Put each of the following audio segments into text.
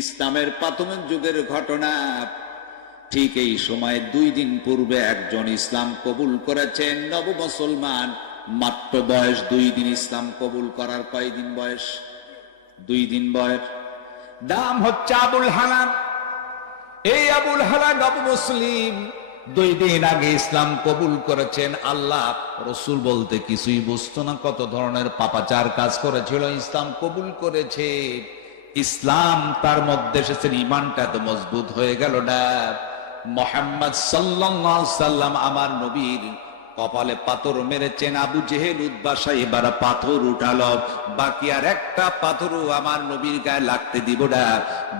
ইসলামের প্রাথমিক যুগের ঘটনা। ঠিক এই সময় 2 দিন পূর্বে একজন ইসলাম কবুল করেছেন, নব মুসলমান, মাত্র বয়স 2 দিন। ইসলাম কবুল করার কয়দিন বয়স? 2 দিন বয়স। নাম হচ্ছে আবুল হালা। এই আবুল হালা নব মুসলিম, 2 দিন আগে ইসলাম কবুল করেছেন। আল্লাহ রসুল বলতে কিছুই বুঝতো না, কত ধরনের পাপাচার কাজ করেছিল, ইসলাম কবুল করেছে। ইসলাম তার মধ্যে এসেছে, ইমানটা তো মজবুত হয়ে গেল না। মুহাম্মদ সাল্লাল্লাহু আলাইহি সাল্লাম আমার নবীর কপালে পাথর মেরেছেন। আবু জেহেল উতবা সাহেবরা পাথর উঠালো, বাকি আর একটা পাথরও আমার নবীর গায়ে লাগতে দিব না,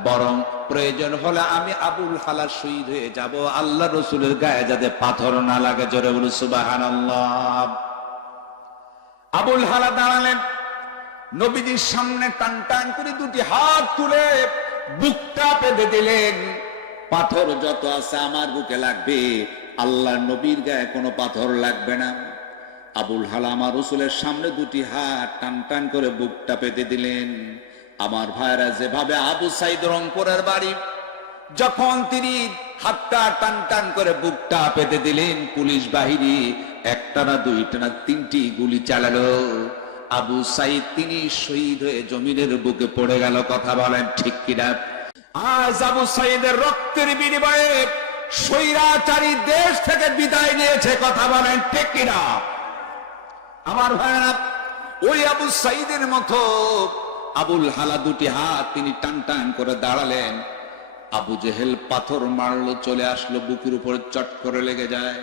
বরং প্রয়োজন হলে আমি আবুল হালা শহীদ হয়ে যাব, আল্লাহ রসুলের গায়ে যাতে পাথর না লাগে। জোরে বলুন সুবহানাল্লাহ। আবুল হালা দাঁড়ালেন নবীজির সামনে, টান টান করে 2টি হাত তুলে বুকটা পেতে দিলেন। পাথর যত আছে আমার বুকে লাগবে, আল্লাহ নবীর গায়ে কোনো পাথর লাগবে না। আবুল হালা আমার রসুলের সামনে 2টি হাত টান টান করে বুকটা পেতে দিলেন। আমার ভাইরা, যেভাবে আবু সাইদ রংপুরের বাড়ি, যখন তিনি হাতটা টান টান করে বুকটা পেতে দিলেন, পুলিশ বাহিনী 1টা না 2টা না 3টি গুলি চালালো। আবু সাইদ তিনি শহীদ হয়ে জমিনের বুকে পড়ে গেল। কথা বলেন ঠিক কিনা? আজ আবু সাইদের রক্তের বিনিময়ে স্বৈরাচারী দেশ থেকে বিদায় নিয়েছে। কথা বলেন ঠিক কিনা? আমার ভাইরা, ওই আবু সাইদের মতো আবুল হালা 2টি হাত তিনি টান টান করে দাঁড়ালেন। আবু জেহেল পাথর মারলো, চলে আসলো, বুকের উপরে চট করে লেগে যায়।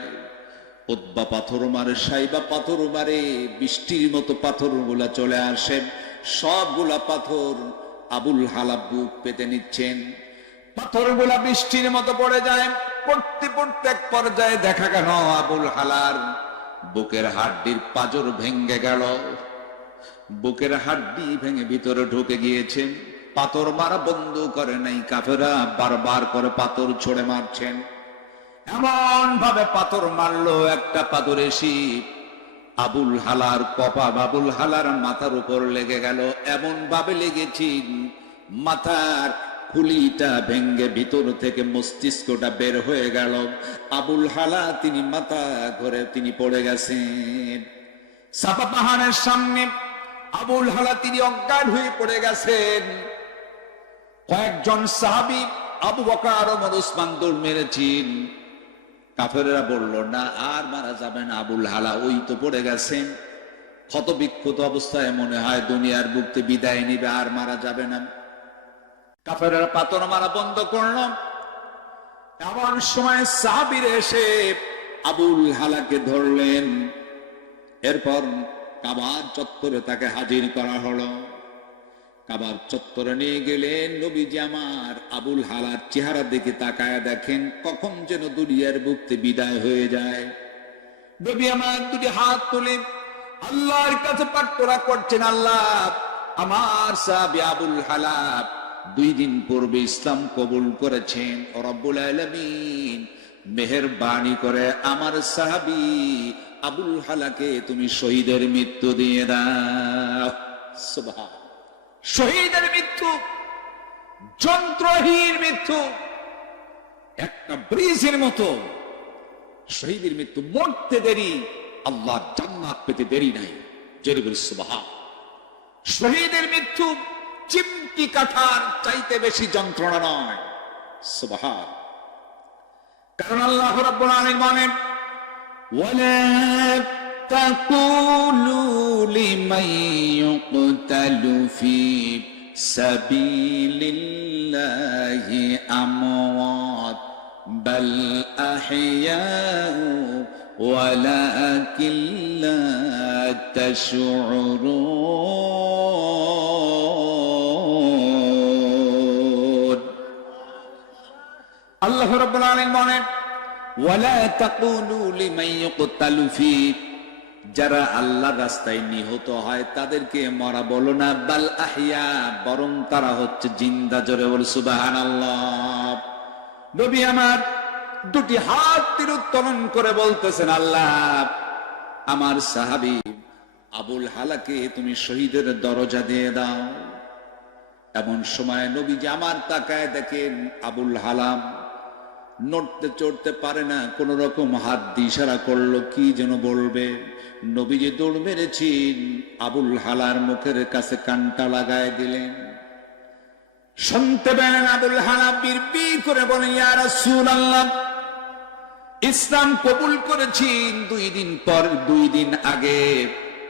উতবা পাথর মারে, সাইবা পাথর মারে, বৃষ্টির মতো পাথর গুলা চলে আসে। সবগুলা পাথর আবুল হালা বুক পেতে নিচ্ছেন। পাথরগুলা বৃষ্টির মতো পড়ে যায়। পড়তে পড়তে এক পর্যায়ে দেখা গেল আবুল হালার বুকের হাড্ডির পাঁজর ভেঙে গেল। বুকের হাড্ডি ভেঙে ভিতরে ঢুকে গিয়েছে। পাথর মারা বন্ধ করে নাই, কাফেরা বারবার করে পাথর ছড়ে মারছেন। এমন ভাবে পাথর মারলো, একটা পাথর এসে আবুল হালার কপাল, আবুল হালার মাথার উপর লেগে গেল। এমন ভাবে লেগেছি, মাথার খুলিটা ভেঙ্গে ভিতর থেকে মস্তিষ্কটা বের হয়ে গেল। আবুল হালা তিনি মাথা ঘরে তিনি পড়ে গেছেন। সাফা পাহাড়ের সামনে আবুল হালা তিনি অজ্ঞান হয়ে পড়ে গেছেন। কয়েকজন সাহাবী আবু বকর, ওমর, উসমান দৌড় মেরেছেন। কাফেররা বলল, না আর মারা যাবে না, আবুল হালা ওই তো পড়ে গেছেন। ক্ষত বিক্ষত অবস্থায় মনে হয় দুনিয়ার বুকতে বিদায় নিবে, আর মারা যাবে না। কাফেররা পাথর মারা বন্ধ করল। এমন সময় সাহাবীরা এসে আবুল হালাকে ধরলেন। এরপর কাবার চত্বরে তাকে হাজির করা হলো। কাবার চত্বরে নিয়ে গেলেন। নবীজি আমার আবুল হালার চেহারা দেখে তাকায় দেখেন, কখন যেন দুনিয়ার বুকতে বিদায় হয়ে যায়। নবী আমার 2টি হাত তুলে আল্লাহর কাছে প্রার্থনা করছেন, আল্লাহ আমার সাহাবী আবুল হালা 2 দিন পূর্বে ইসলাম কবুল করেছেন, রব্বুল আলামিন মেহেরবানি করে আমার সাহাবী আবুল হালাকে তুমি শহীদের মৃত্যু দিয়ে দাও। সুবহান। শহীদের মৃত্যু, যন্ত্রহীন মৃত্যু, একটা ব্রিজের মতো শহীদের মৃত্যু। মরতে দেরি, আল্লাহ জান্নাত পেতে দেরি নাই। জোরে বলি সুবহান। শহীদের মৃত্যু চিমটি কাঠার চাইতে বেশি যন্ত্রণা নয়। সুবহান। কারণ আল্লাহ রাব্বুল আলামিন বলেন, ওয়ালা تقولوا لمن يقتل في سبيل الله أموات بل أحياء ولكن لا تشعرون. الله رب العالمين বলেন, ওয়ালা তাকুলু লিমান ইউকতালু ফি, যারা আল্লাহর রাস্তায় নিহত হয় তাদেরকে মরা বলো না, বাল আহইয়া, বরং তারা হচ্ছে জিন্দা। জোরে বল সুবহানাল্লাহ। নবী আমার 2টি হাত তিনি উত্তোলন করে বলতেছেন, আল্লাহ আমার সাহাবী আবুল হালাকে তুমি শহীদের দরজা দিয়ে দাও। এমন সময় নবীজি আমার তাকায় দেখেন আবুল হালাম নড়তে চড়তে পারে না, কোন রকম হাত দিয়ে ইশারা করলো কি যেন বলবে। নবীজি দৌড় মেরেছেন, আবুল হালার মুখের কাছে কানটা লাগায় দিলেন। শুনতে পেলেন আবুল হালা বিড়বিড় করে বলেন, ইয়া রাসূলুল্লাহ, ইসলাম কবুল করেছেন 2 দিন পর, 2 দিন আগে।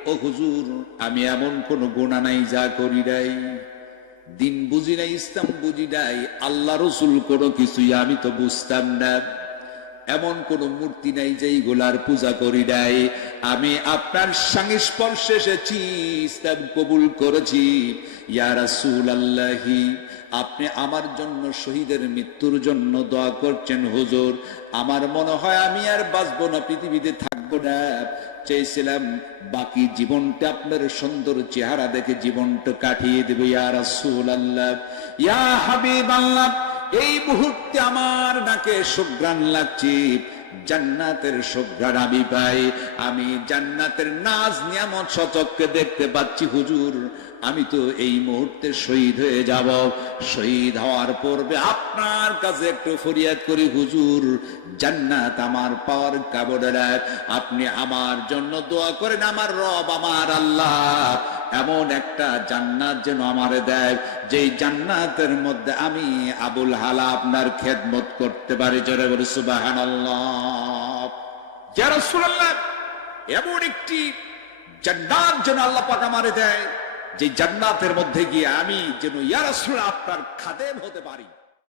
ও হুজুর, আমি এমন কোন গুনাহ নাই যা করি নাই, দিন বুঝি নাই, ইসলাম বুঝি নাই, আল্লাহ রসুল কোনো কিছুই আমি তো বুঝতাম না, এমন কোন মূর্তি নাই যেই গোলার পূজা করি নাই, আমি আপনার সংস্পর্শে এসেছি, ইসলাম কবুল করেছি। ইয়া রাসূলুল্লাহি, আপনি আমার জন্য শহীদের মৃত্যুর জন্য দোয়া করছেন হুজুর, আমার মনে হয় আমি আর বাঁচবো না, পৃথিবীতে থাকবো না। চেয়েছিলাম বাকি জীবনটা আপনার সুন্দর চেহারা দেখে জীবনটা কাটিয়ে দেবে। ইয়া রাসূলুল্লাহ, ইয়া হাবিবাল্লাহ, এই মুহূর্তে আমার নাকে সুঘ্রাণ লাগছে, জান্নাতের সুঘ্রাণ আমি পাই, আমি জান্নাতের নাজ নিয়ামত সচক্ষে দেখতে পাচ্ছি হুজুর, আমি তো এই মুহূর্তে শহীদ হয়ে যাব। শহীদ হওয়ার পূর্বে আপনার কাছে একটু ফরিয়াদ করি হুজুর, জান্নাত আমার পাওয়ার কামনা, আপনি আমার জন্য দোয়া করেন, আমার রব, আমার আল্লাহ এমন একটা জান্নাত যেন আমারে দেয়, যেই জান্নাতের মধ্যে আমি আবুল হালা আপনার খেদমত করতে পারি। জোরে বলি সুবহানাল্লাহ। ইয়া রাসূলুল্লাহ, এমন একটি জান্নাত যেন আল্লাহ পাক আমারে দেয়, যে জান্নাতের মধ্যে গিয়ে আমি যেন ইয়া রাসূলুল্লাহ আপনার খাদেম হতে পারি।